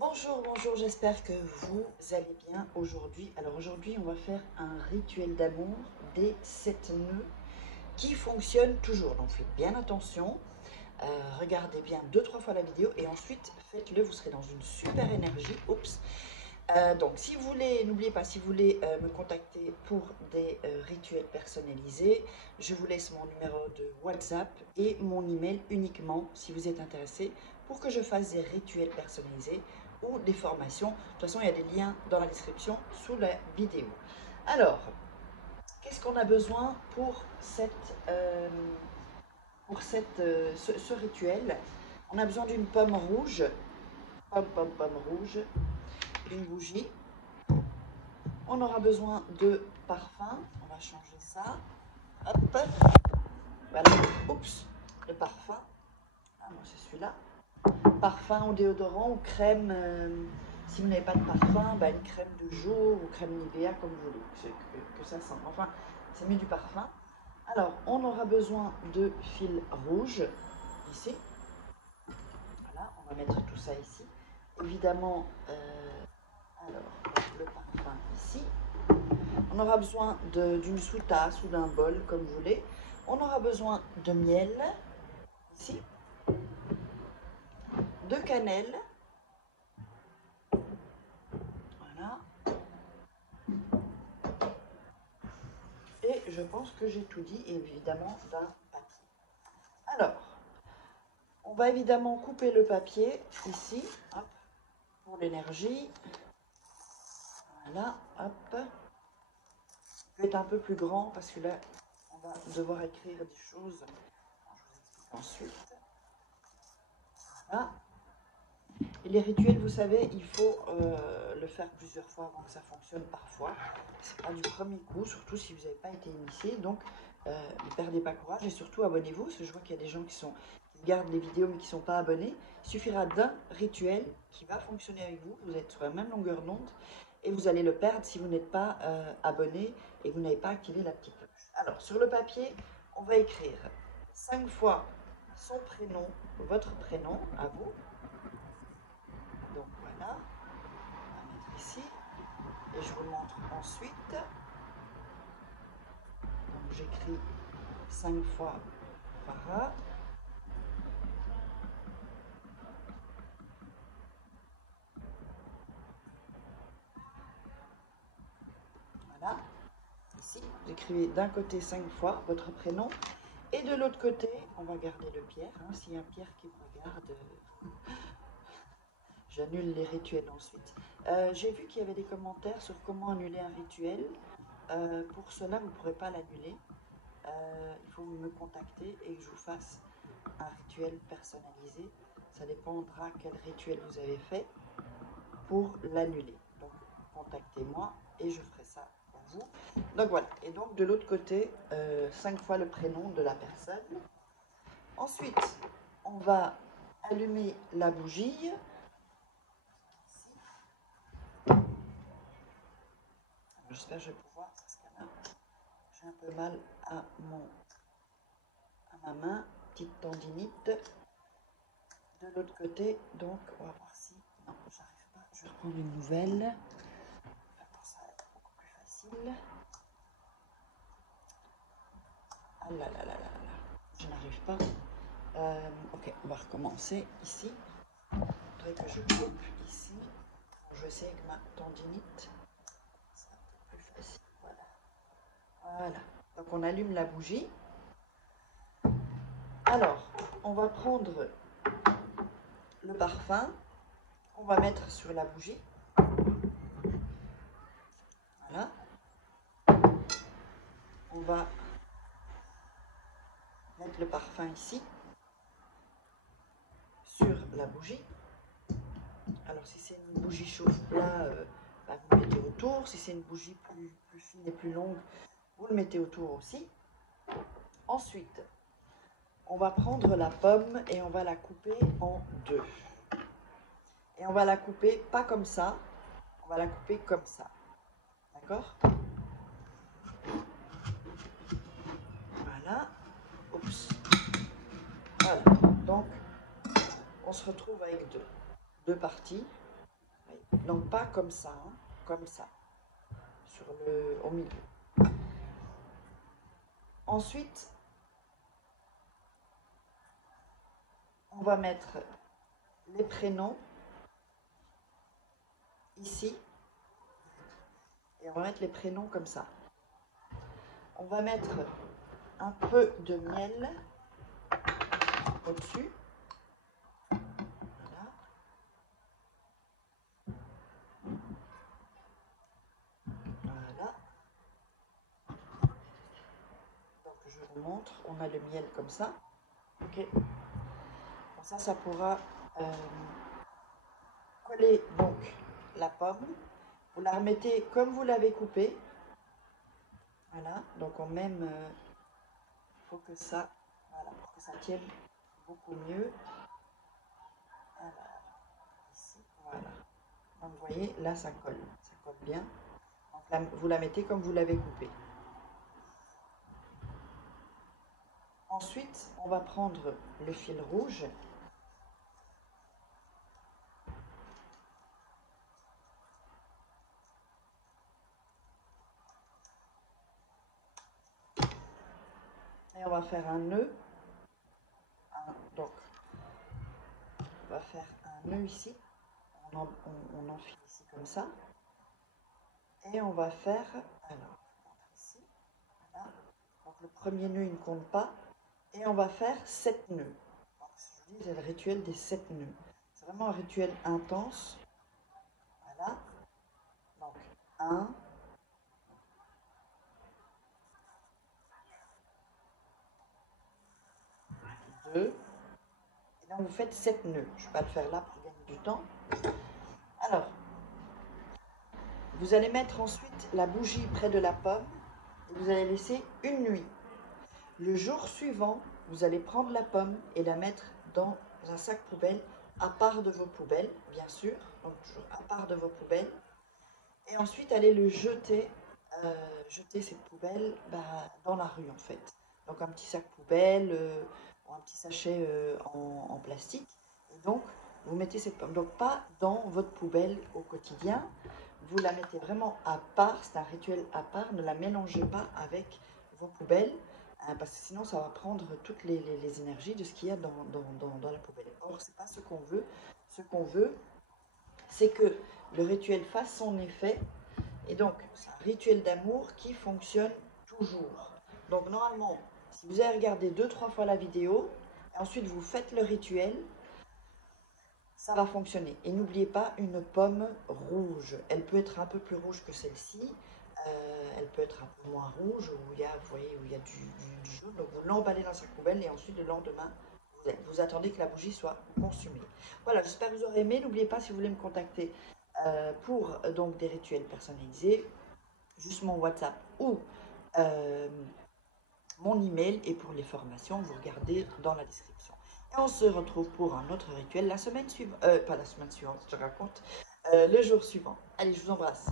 Bonjour, bonjour, j'espère que vous allez bien aujourd'hui. Alors aujourd'hui, on va faire un rituel d'amour des 7 nœuds qui fonctionne toujours. Donc faites bien attention, regardez bien 2-3 fois la vidéo et ensuite faites-le, vous serez dans une super énergie. Oups. Donc si vous voulez, n'oubliez pas, si vous voulez me contacter pour des rituels personnalisés, je vous laisse mon numéro de WhatsApp et mon email uniquement si vous êtes intéressé pour que je fasse des rituels personnalisés ou des formations. De toute façon, il y a des liens dans la description sous la vidéo. Alors, qu'est-ce qu'on a besoin pour ce rituel? On a besoin d'une pomme rouge, pomme rouge, une bougie. On aura besoin de parfum. On va changer ça. Hop. Voilà. Oups. Le parfum. Ah, moi, c'est celui-là. Parfum ou déodorant ou crème. Si vous n'avez pas de parfum, bah, une crème de jour ou crème Nivea, comme vous voulez. Que ça sent. Enfin, c'est mieux du parfum. Alors, on aura besoin de fil rouge. Ici. Voilà. On va mettre tout ça ici. Évidemment, alors, le parfum ici. On aura besoin d'une sous-tasse ou d'un bol, comme vous voulez. On aura besoin de miel, ici, de cannelle, voilà. Et je pense que j'ai tout dit, et évidemment d'un papier. Alors, on va évidemment couper le papier, ici, hop, pour l'énergie. Voilà, hop. Il peut être un peu plus grand, parce que là, on va devoir écrire des choses. Je vous explique ensuite. Voilà. Et les rituels, vous savez, il faut le faire plusieurs fois avant que ça fonctionne parfois. C'est pas du premier coup, surtout si vous n'avez pas été initié. Donc, ne perdez pas courage et surtout abonnez-vous, parce que je vois qu'il y a des gens qui regardent les vidéos mais qui ne sont pas abonnés. Il suffira d'un rituel qui va fonctionner avec vous. Vous êtes sur la même longueur d'onde et vous allez le perdre si vous n'êtes pas abonné et que vous n'avez pas activé la petite cloche. Alors, sur le papier, on va écrire 5 fois son prénom, votre prénom à vous. Donc voilà, on va mettre ici et je vous montre ensuite. Donc j'écris 5 fois Farah. Voilà, ici vous écrivez d'un côté 5 fois votre prénom et de l'autre côté, on va garder le Pierre. Hein, s'il y a un Pierre qui me regarde, j'annule les rituels ensuite. J'ai vu qu'il y avait des commentaires sur comment annuler un rituel. Pour cela, vous ne pourrez pas l'annuler. Il faut me contacter et que je vous fasse un rituel personnalisé. Ça dépendra quel rituel vous avez fait pour l'annuler. Donc, contactez-moi et je ferai ça pour vous. Donc voilà. Et donc, de l'autre côté, 5 fois le prénom de la personne. Ensuite, on va allumer la bougie. J'espère que je vais pouvoir, parce que là, j'ai un peu mal à ma main, petite tendinite. De l'autre côté, donc, on va voir si... Non, j'arrive pas. Je vais reprendre une nouvelle. Pour ça, va être beaucoup plus facile. Ah là là là là là. Je n'arrive pas. Ok, on va recommencer ici. Il faudrait que je coupe ici. Je sais que ma tendinite, c'est un peu plus facile. Voilà. Voilà. Donc on allume la bougie. Alors, on va prendre le parfum. On va mettre sur la bougie. Voilà. On va mettre le parfum ici. Sur la bougie. Alors si c'est une bougie chauffe-plat, bah, vous le mettez autour. Si c'est une bougie plus fine et plus longue, vous le mettez autour aussi. Ensuite, on va prendre la pomme et on va la couper en deux. Et on va la couper pas comme ça, on va la couper comme ça. D'accord? Voilà. Oups. Voilà. Donc, on se retrouve avec deux parties. Donc pas comme ça, hein, comme ça, au milieu. Ensuite, on va mettre les prénoms ici. Et on va mettre les prénoms comme ça. On va mettre un peu de miel au-dessus. Voilà. Voilà. Donc je vous montre, on a le miel comme ça. Ok. Bon, ça pourra coller donc la pomme. Vous la remettez comme vous l'avez coupée. Voilà. Donc on même, faut que ça, voilà, pour que ça tienne beaucoup mieux. Alors, ici, voilà. Donc vous voyez, là ça colle bien. Donc là, vous la mettez comme vous l'avez coupée. Ensuite, on va prendre le fil rouge. Et on va faire un nœud. Donc, on va faire un nœud ici. On enfile ici comme ça. Et on va faire, alors, ici, voilà. Donc le premier nœud, il ne compte pas. Et on va faire 7 nœuds. Donc, je vous dis, c'est le rituel des 7 nœuds. C'est vraiment un rituel intense. Voilà. Donc, 1, 2. Et là, vous faites 7 nœuds. Je ne vais pas le faire là pour gagner du temps. Alors, vous allez mettre ensuite la bougie près de la pomme et vous allez laisser une nuit. Le jour suivant, vous allez prendre la pomme et la mettre dans un sac poubelle, à part de vos poubelles, bien sûr, donc toujours à part de vos poubelles. Et ensuite, allez le jeter, jeter cette poubelle dans la rue en fait. Donc un petit sac poubelle, ou un petit sachet en plastique. Et donc, vous mettez cette pomme. Donc pas dans votre poubelle au quotidien. Vous la mettez vraiment à part, c'est un rituel à part. Ne la mélangez pas avec vos poubelles. Parce que sinon, ça va prendre toutes les énergies de ce qu'il y a dans la poubelle. Or, ce n'est pas ce qu'on veut. Ce qu'on veut, c'est que le rituel fasse son effet. Et donc, c'est un rituel d'amour qui fonctionne toujours. Donc, normalement, si vous avez regardé 2-3 fois la vidéo, et ensuite vous faites le rituel, ça va fonctionner. Et n'oubliez pas une pomme rouge. Elle peut être un peu plus rouge que celle-ci. Elle peut être un peu moins rouge, où il y a, vous voyez, où il y a du jaune. Donc vous l'emballez dans sa poubelle et ensuite le lendemain, vous attendez que la bougie soit consumée. Voilà, j'espère que vous aurez aimé. N'oubliez pas, si vous voulez me contacter pour donc des rituels personnalisés, juste mon WhatsApp ou mon email, et pour les formations, vous regardez dans la description. Et on se retrouve pour un autre rituel la semaine suivante, pas la semaine suivante, je raconte, le jour suivant. Allez, je vous embrasse.